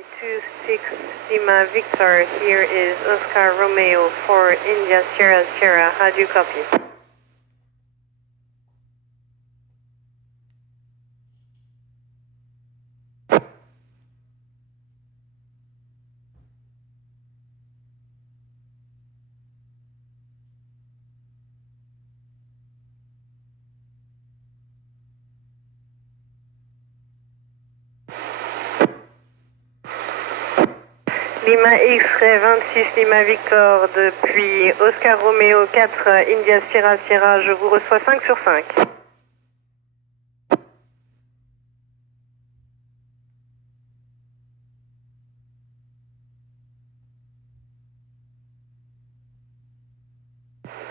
26 Lima Victor, here is Oscar Romeo for India Sierra Sierra. How do you copy? Lima X-ray 26 Lima Victor depuis Oscar Romeo 4 India Sierra Sierra, je vous reçois 5 sur 5.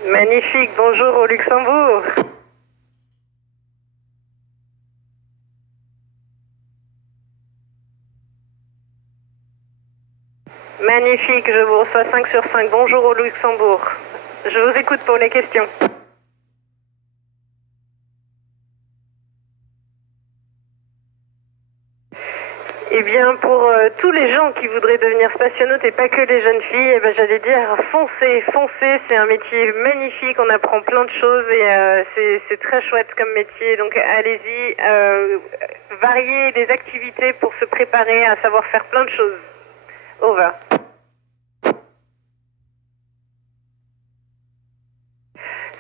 Magnifique, bonjour au Luxembourg. Magnifique, je vous reçois 5 sur 5. Bonjour au Luxembourg. Je vous écoute pour les questions. Eh bien, pour tous les gens qui voudraient devenir spationautes et pas que les jeunes filles, eh ben, j'allais dire foncez, foncez, c'est un métier magnifique, on apprend plein de choses et c'est très chouette comme métier, donc allez-y, variez les activités pour se préparer à savoir faire plein de choses. Over.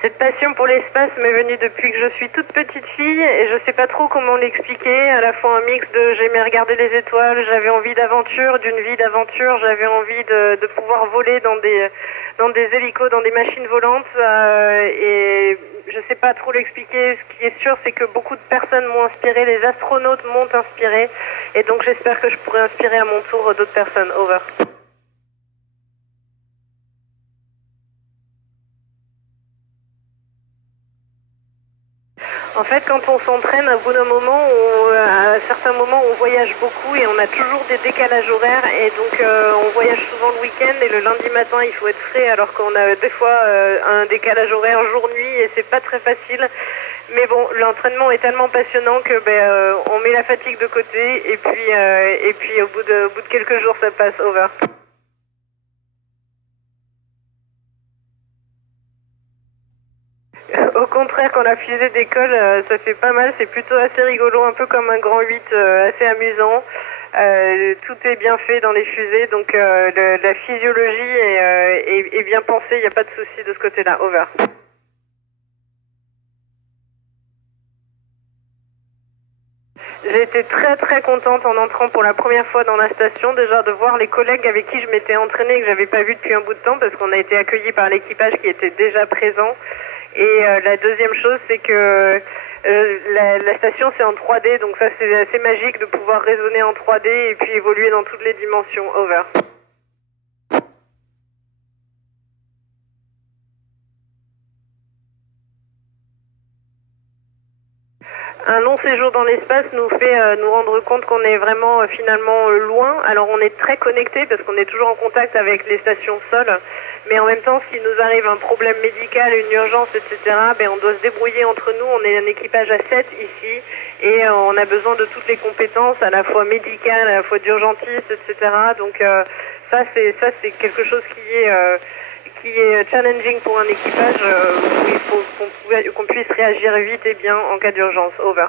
Cette passion pour l'espace m'est venue depuis que je suis toute petite fille et je sais pas trop comment l'expliquer, à la fois un mix de j'aimais regarder les étoiles, j'avais envie d'aventure, d'une vie d'aventure, j'avais envie de pouvoir voler dans des hélicos, dans des machines volantes et je sais pas trop l'expliquer. Ce qui est sûr, c'est que beaucoup de personnes m'ont inspiré, les astronautes m'ont inspiré et donc j'espère que je pourrai inspirer à mon tour d'autres personnes. Over. En fait, quand on s'entraîne, à bout d'un moment, à certains moments, on voyage beaucoup et on a toujours des décalages horaires et donc on voyage souvent le week-end et le lundi matin, il faut être frais alors qu'on a des fois un décalage horaire jour-nuit et c'est pas très facile. Mais bon, l'entraînement est tellement passionnant que on met la fatigue de côté et puis au bout de quelques jours, ça passe. Over. Au contraire, quand la fusée décolle, ça fait pas mal, c'est plutôt assez rigolo, un peu comme un grand 8, assez amusant. Tout est bien fait dans les fusées, donc la physiologie est bien pensée, il n'y a pas de souci de ce côté-là. Over. J'ai été très très contente en entrant pour la première fois dans la station, déjà de voir les collègues avec qui je m'étais entraînée et que j'avais pas vu depuis un bout de temps parce qu'on a été accueillis par l'équipage qui était déjà présent. Et la deuxième chose, c'est que la station c'est en 3D, donc ça c'est assez magique de pouvoir raisonner en 3D et puis évoluer dans toutes les dimensions. Over. Un long séjour dans l'espace nous fait nous rendre compte qu'on est vraiment finalement loin. Alors on est très connecté parce qu'on est toujours en contact avec les stations sol, mais en même temps s'il nous arrive un problème médical, une urgence, etc., on doit se débrouiller entre nous. On est un équipage à 7 ici et on a besoin de toutes les compétences, à la fois médicales, à la fois d'urgentiste, etc. Donc ça c'est quelque chose qui est challenging pour un équipage où il faut qu'on puisse réagir vite et bien en cas d'urgence. Over.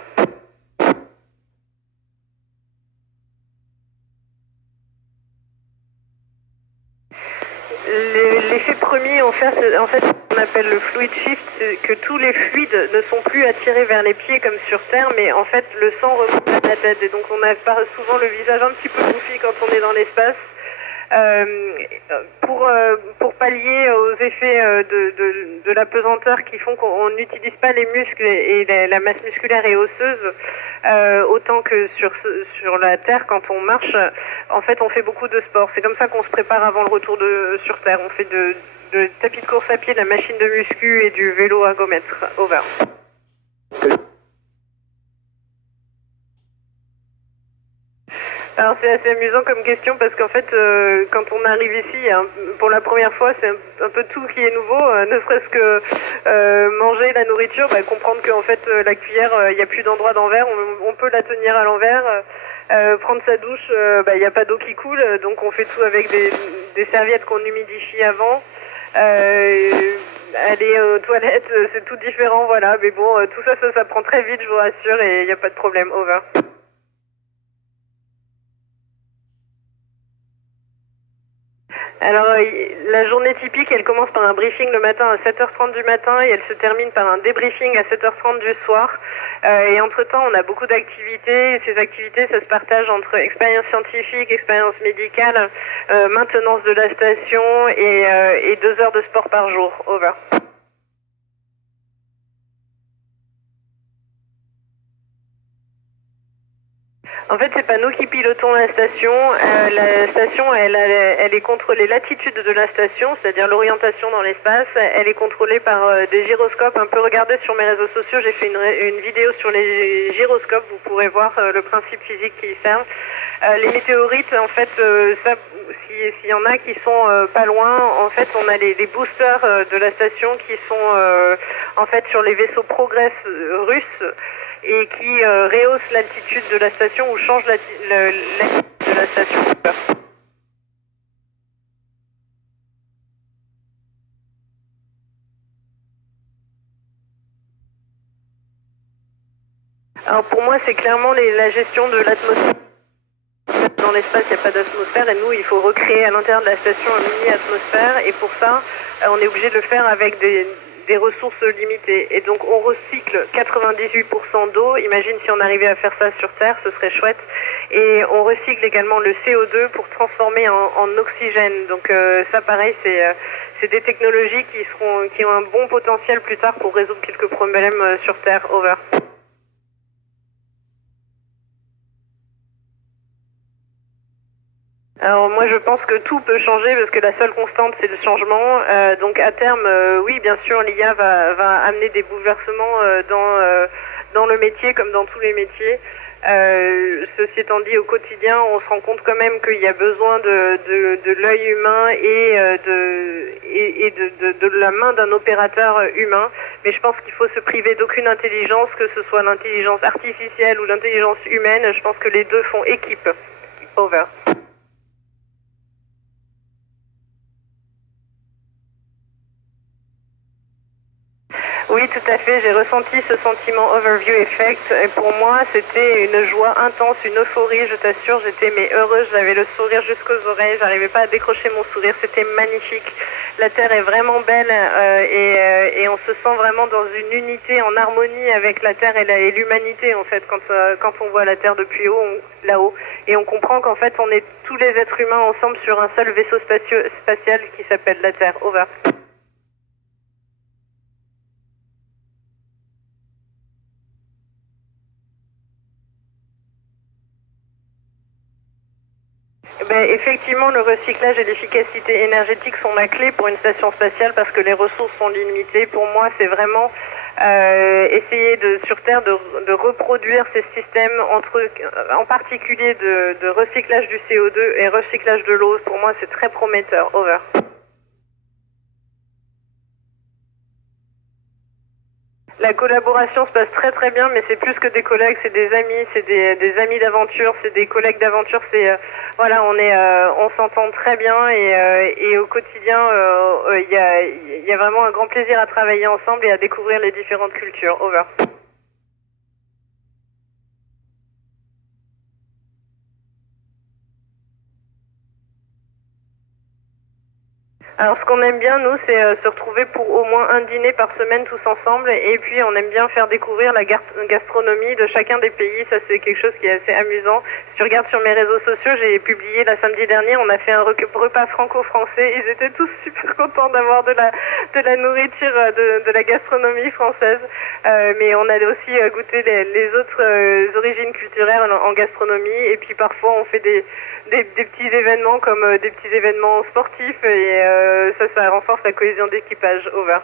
L'effet premier, en fait, ce qu'on appelle le fluid shift, c'est que tous les fluides ne sont plus attirés vers les pieds comme sur Terre, mais en fait le sang remonte à la tête et donc on a souvent le visage un petit peu bouffi quand on est dans l'espace. Pour pallier aux effets de la pesanteur qui font qu'on n'utilise pas les muscles et la masse musculaire et osseuse autant que sur la Terre quand on marche. En fait, on fait beaucoup de sport. C'est comme ça qu'on se prépare avant le retour sur Terre. On fait de tapis de course à pied, de la machine de muscu et du vélo ergomètre. Over. Alors c'est assez amusant comme question parce qu'en fait quand on arrive ici pour la première fois c'est un peu tout qui est nouveau, ne serait-ce que manger la nourriture, comprendre qu'en fait la cuillère il n'y a plus d'endroit d'envers, on peut la tenir à l'envers, Prendre sa douche, il n'y a pas d'eau qui coule, donc on fait tout avec des serviettes qu'on humidifie avant. Aller aux toilettes, c'est tout différent, voilà. Mais bon, tout ça, ça prend très vite, je vous rassure, et il n'y a pas de problème. Over. Alors, la journée typique, elle commence par un briefing le matin à 7h30 du matin et elle se termine par un débriefing à 7h30 du soir. Et entre-temps, on a beaucoup d'activités. Et ces activités, ça se partage entre expérience scientifique, expérience médicale, maintenance de la station et 2 heures de sport par jour. Over. En fait, c'est pas nous qui pilotons la station. La station, elle est contrôlée, latitude de la station, c'est-à-dire l'orientation dans l'espace. Elle est contrôlée par des gyroscopes. Un peu regardez sur mes réseaux sociaux, j'ai fait une vidéo sur les gyroscopes. Vous pourrez voir le principe physique qui y servent. Les météorites, en fait, ça, s'il y en a qui sont pas loin, en fait, on a les boosters de la station qui sont en fait sur les vaisseaux Progress russes et qui rehausse l'altitude de la station ou change l'altitude de la station. Alors pour moi, c'est clairement la gestion de l'atmosphère. Dans l'espace, il n'y a pas d'atmosphère et nous, il faut recréer à l'intérieur de la station une mini-atmosphère et pour ça, on est obligé de le faire avec des ressources limitées. Et donc on recycle 98% d'eau. Imagine si on arrivait à faire ça sur Terre, ce serait chouette. Et on recycle également le CO2 pour transformer en oxygène. Donc ça pareil, c'est des technologies qui ont un bon potentiel plus tard pour résoudre quelques problèmes sur Terre. Over. Alors moi je pense que tout peut changer parce que la seule constante c'est le changement. Donc à terme, oui bien sûr l'IA va amener des bouleversements dans le métier comme dans tous les métiers. Ceci étant dit, au quotidien, on se rend compte quand même qu'il y a besoin de l'œil humain et de la main d'un opérateur humain. Mais je pense qu'il faut se priver d'aucune intelligence, que ce soit l'intelligence artificielle ou l'intelligence humaine. Je pense que les deux font équipe. Over. Oui, tout à fait. J'ai ressenti ce sentiment overview effect. Et pour moi, c'était une joie intense, une euphorie. Je t'assure, j'étais heureuse. J'avais le sourire jusqu'aux oreilles. J'arrivais pas à décrocher mon sourire. C'était magnifique. La Terre est vraiment belle et on se sent vraiment dans une unité, en harmonie avec la Terre et l'humanité en fait. Quand on voit la Terre depuis là-haut, et on comprend qu'en fait, on est tous les êtres humains ensemble sur un seul vaisseau spatial qui s'appelle la Terre. Over. Ben, effectivement, le recyclage et l'efficacité énergétique sont la clé pour une station spatiale parce que les ressources sont limitées. Pour moi, c'est vraiment essayer sur Terre de reproduire ces systèmes en particulier de recyclage du CO2 et recyclage de l'eau. Pour moi, c'est très prometteur. Over. La collaboration se passe très très bien, mais c'est plus que des collègues, c'est des amis, c'est des amis d'aventure, c'est des collègues d'aventure. C'est voilà, on s'entend très bien et au quotidien, il y a vraiment un grand plaisir à travailler ensemble et à découvrir les différentes cultures. Over. Alors ce qu'on aime bien nous c'est se retrouver pour au moins un dîner par semaine tous ensemble et puis on aime bien faire découvrir la gastronomie de chacun des pays, ça c'est quelque chose qui est assez amusant. Si tu regardes sur mes réseaux sociaux, j'ai publié la samedi dernier, on a fait un repas franco-français, ils étaient tous super contents d'avoir de la nourriture, de la gastronomie française, mais on a aussi goûté les autres origines culturelles en gastronomie et puis parfois on fait des petits événements comme des petits événements sportifs et ça renforce la cohésion d'équipage. Over.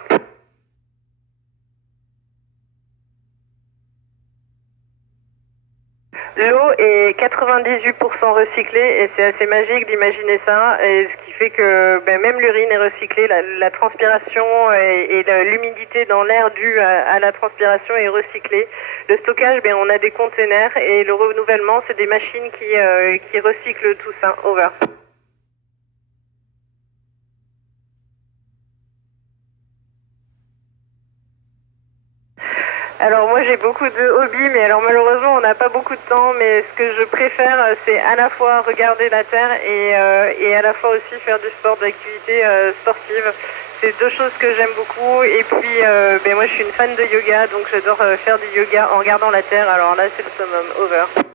L'eau est 98% recyclée et c'est assez magique d'imaginer ça. Et ce qui fait que même l'urine est recyclée, la transpiration et l'humidité dans l'air due à la transpiration est recyclée. Le stockage, on a des containers et le renouvellement, c'est des machines qui recyclent tout ça. Over. Alors moi j'ai beaucoup de hobbies, mais alors malheureusement on n'a pas beaucoup de temps, mais ce que je préfère c'est à la fois regarder la Terre et à la fois aussi faire du sport, d'activités sportives. C'est deux choses que j'aime beaucoup et puis moi je suis une fan de yoga, donc j'adore faire du yoga en regardant la Terre, alors là c'est le summum. Over.